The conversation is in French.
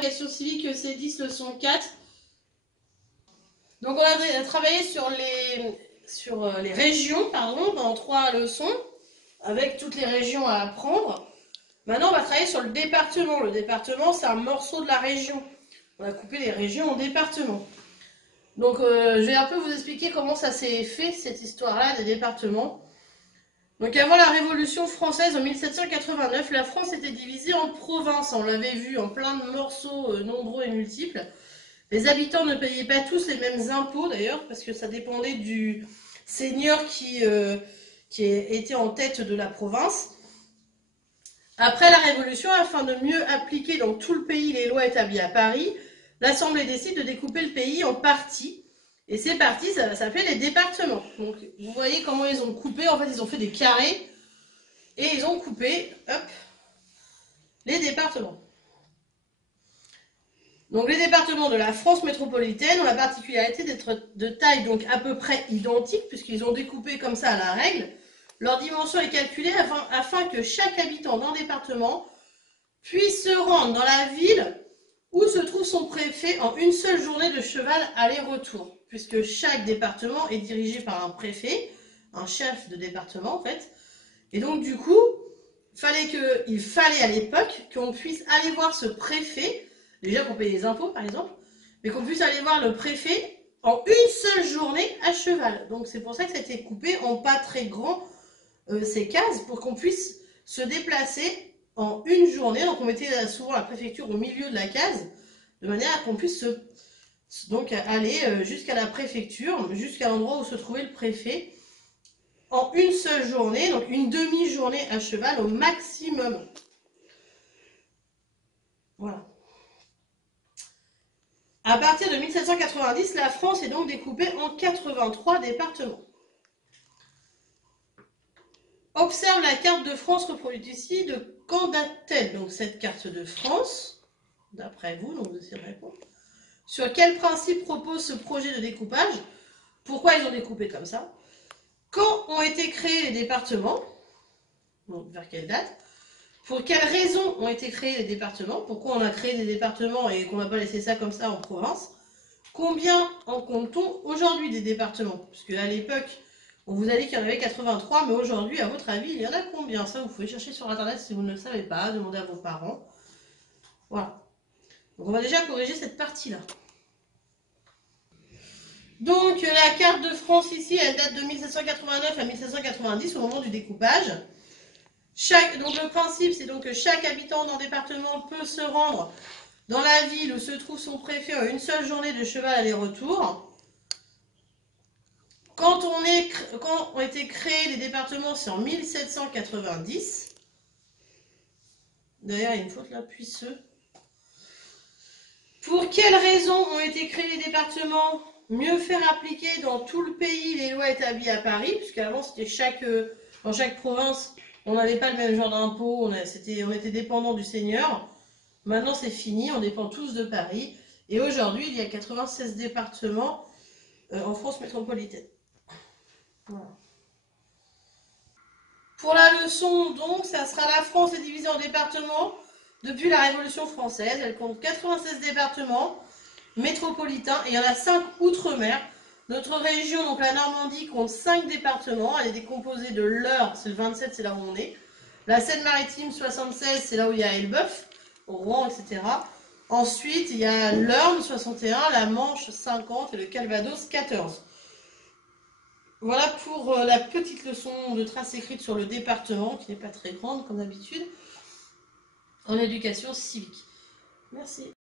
Question civique C10 leçon 4. Donc on a travaillé sur les régions, pardon, dans 3 leçons, avec toutes les régions à apprendre. Maintenant on va travailler sur le département. Le département c'est un morceau de la région. On a coupé les régions en départements. Donc je vais un peu vous expliquer comment ça s'est fait, cette histoire-là des départements. Donc avant la Révolution française en 1789, la France était divisée en provinces. On l'avait vu en plein de morceaux nombreux et multiples. Les habitants ne payaient pas tous les mêmes impôts d'ailleurs, parce que ça dépendait du seigneur qui était en tête de la province. Après la Révolution, afin de mieux appliquer dans tout le pays les lois établies à Paris, l'Assemblée décide de découper le pays en parties. Et ces parties, ça s'appelait les départements. Donc, vous voyez comment ils ont coupé. En fait, ils ont fait des carrés. Et ils ont coupé, hop, les départements. Donc, les départements de la France métropolitaine ont la particularité d'être de taille donc à peu près identique, puisqu'ils ont découpé comme ça à la règle. Leur dimension est calculée afin que chaque habitant d'un département puisse se rendre dans la ville où se trouve son préfet en une seule journée de cheval aller-retour. Puisque chaque département est dirigé par un préfet, un chef de département en fait. Et donc du coup, il fallait à l'époque qu'on puisse aller voir ce préfet, déjà pour payer les impôts par exemple, mais qu'on puisse aller voir le préfet en une seule journée à cheval. Donc c'est pour ça que ça a été coupé en pas très grand ces cases, pour qu'on puisse se déplacer en une journée. Donc on mettait souvent la préfecture au milieu de la case, de manière à qu'on puisse donc aller jusqu'à la préfecture, jusqu'à l'endroit où se trouvait le préfet, en une seule journée, donc une demi-journée à cheval au maximum. Voilà. À partir de 1790, la France est donc découpée en 83 départements. Observe la carte de France reproduite ici. De quand date-t-elle donc cette carte de France, d'après vous, donc vous essayez de répondre. Sur quel principe propose ce projet de découpage? Pourquoi ils ont découpé comme ça? Quand ont été créés les départements? Donc, vers quelle date? Pour quelles raisons ont été créés les départements? Pourquoi on a créé des départements et qu'on n'a pas laissé ça comme ça en province? Combien en compte-t-on aujourd'hui des départements? Parce qu'à l'époque, on vous a dit qu'il y en avait 83, mais aujourd'hui, à votre avis, il y en a combien? Ça, vous pouvez chercher sur Internet si vous ne le savez pas, demander à vos parents. Voilà. Donc, on va déjà corriger cette partie-là. Donc, la carte de France ici, elle date de 1789 à 1790, au moment du découpage. Donc, le principe, c'est donc que chaque habitant d'un département peut se rendre dans la ville où se trouve son préfet en une seule journée de cheval aller-retour. Quand ont été créés les départements, c'est en 1790. D'ailleurs, il y a une faute là, puis ce. Pour quelles raisons ont été créés les départements? Mieux faire appliquer dans tout le pays les lois établies à Paris, puisqu'avant, c'était dans chaque province, on n'avait pas le même genre d'impôt, on était dépendant du seigneur. Maintenant, c'est fini, on dépend tous de Paris. Et aujourd'hui, il y a 96 départements en France métropolitaine. Voilà. Pour la leçon, donc, ça sera la France est divisée en départements depuis la Révolution française. Elle compte 96 départements métropolitains et il y en a 5 outre-mer. Notre région, donc la Normandie, compte 5 départements. Elle est décomposée de l'Eure, c'est le 27, c'est là où on est. La Seine-Maritime, 76, c'est là où il y a Elbeuf, Rouen, etc. Ensuite, il y a l'Orne, 61, la Manche, 50 et le Calvados, 14. Voilà pour la petite leçon de trace écrite sur le département, qui n'est pas très grande comme d'habitude, en éducation civique. Merci.